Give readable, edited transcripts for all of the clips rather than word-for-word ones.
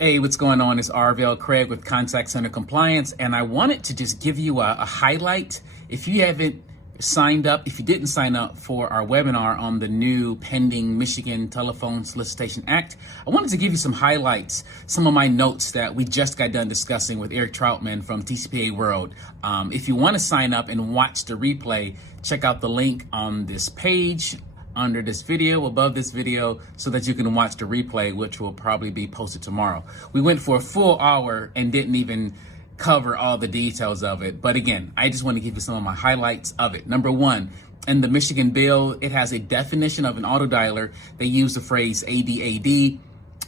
Hey, what's going on? It's Arvell Craig with Contact Center Compliance, and I wanted to just give you a highlight. If you haven't signed up, if you didn't sign up for our webinar on the new pending Michigan Telephone Solicitation Act, I wanted to give you some highlights, some of my notes that we just got done discussing with Eric Troutman from TCPAWorld. If you want to sign up and watch the replay, check out the link on this page, under this video, above this video, so that you can watch the replay, which will probably be posted tomorrow. We went for a full hour and didn't even cover all the details of it. But again, I just want to give you some of my highlights of it. Number one, in the Michigan bill, it has a definition of an auto dialer. They use the phrase ADAD,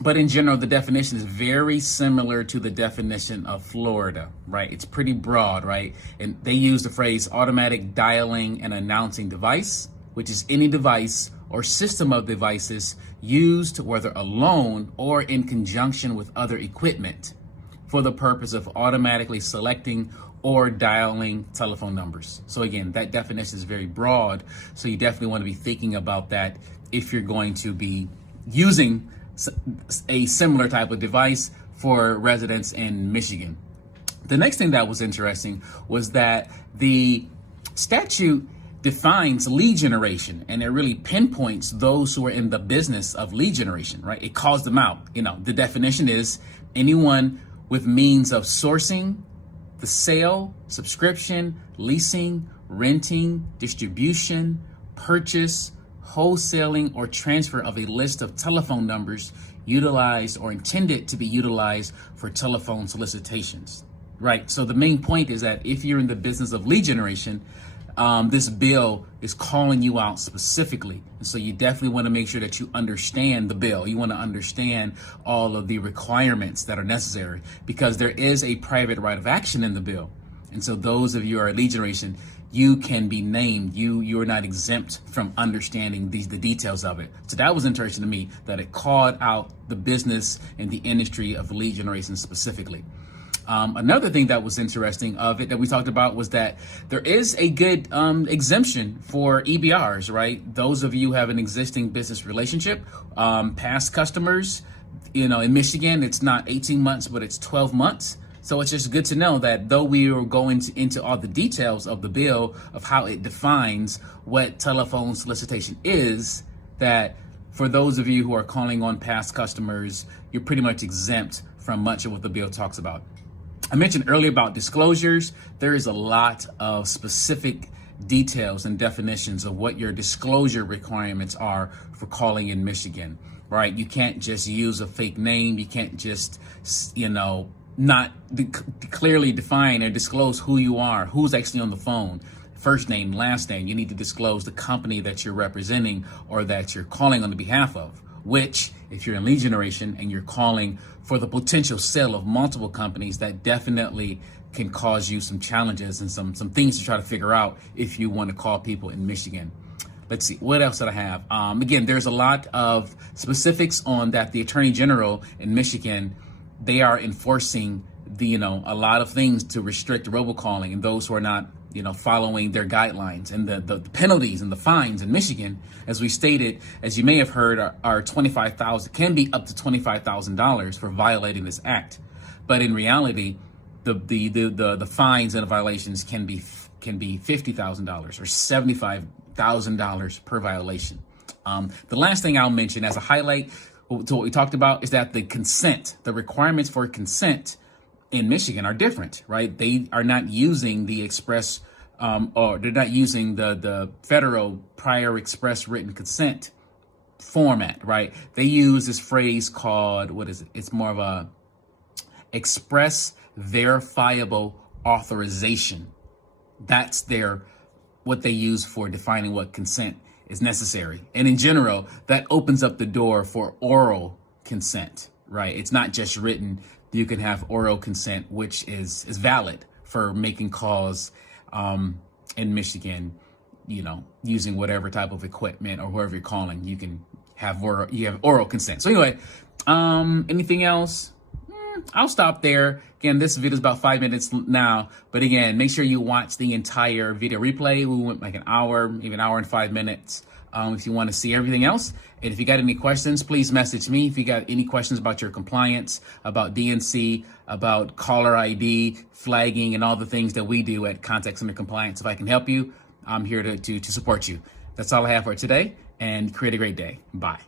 but in general, the definition is very similar to the definition of Florida, right? It's pretty broad, right? And they use the phrase automatic dialing and announcing device, which is any device or system of devices used whether alone or in conjunction with other equipment for the purpose of automatically selecting or dialing telephone numbers. So again, that definition is very broad. So you definitely want to be thinking about that if you're going to be using a similar type of device for residents in Michigan. The next thing that was interesting was that the statute defines lead generation, and it really pinpoints those who are in the business of lead generation, right? It calls them out. The definition is anyone with means of sourcing, the sale, subscription, leasing, renting, distribution, purchase, wholesaling, or transfer of a list of telephone numbers utilized or intended to be utilized for telephone solicitations, right? So the main point is that if you're in the business of lead generation, this bill is calling you out specifically. And so you definitely want to make sure that you understand the bill. You want to understand all of the requirements that are necessary, because there is a private right of action in the bill. And so those of you who are lead generation, you can be named. You're not exempt from understanding the details of it. So that was interesting to me, that it called out the business and the industry of lead generation specifically. Another thing that was interesting of it that we talked about was that there is a good exemption for EBRs, right? Those of you who have an existing business relationship, past customers, in Michigan, it's not 18 months, but it's 12 months. So it's just good to know that though we are going into all the details of the bill of how it defines what telephone solicitation is, that for those of you who are calling on past customers, you're pretty much exempt from much of what the bill talks about. I mentioned earlier about disclosures. There is a lot of specific details and definitions of what your disclosure requirements are for calling in Michigan, right? You can't just use a fake name. You can't just, not clearly define or disclose who you are, who's actually on the phone, first name, last name. You need to disclose the company that you're representing or that you're calling on the behalf of, which, if you're in lead generation and you're calling for the potential sale of multiple companies, that definitely can cause you some challenges and some things to try to figure out if you want to call people in Michigan. Let's see, what else did I have? Again, there's a lot of specifics on that. The Attorney General in Michigan, they are enforcing a lot of things to restrict robocalling, and those who are not following their guidelines, and the penalties and the fines in Michigan, as we stated, as you may have heard, are $25,000, can be up to $25,000 for violating this act. But in reality, the fines and the violations can be $50,000 or $75,000 per violation. The last thing I'll mention as a highlight to what we talked about is that the requirements for consent in Michigan are different, right? They are not using the express, or they're not using the federal prior express written consent format, right? They use this phrase called, what is it? It's more of a express verifiable authorization. That's what they use for defining what consent is necessary. And in general, that opens up the door for oral consent, right? It's not just written. You can have oral consent, which is valid for making calls in Michigan, using whatever type of equipment or whoever you're calling. You can have oral consent. So anyway, anything else? I'll stop there. Again, this video is about 5 minutes now, but again, make sure you watch the entire video replay. We went like an hour, even an hour and 5 minutes. if you want to see everything else. And if you got any questions, please message me. If you got any questions about your compliance, about DNC, about caller ID, flagging, and all the things that we do at Contact Center Compliance, if I can help you, I'm here to support you. That's all I have for today, and create a great day. Bye.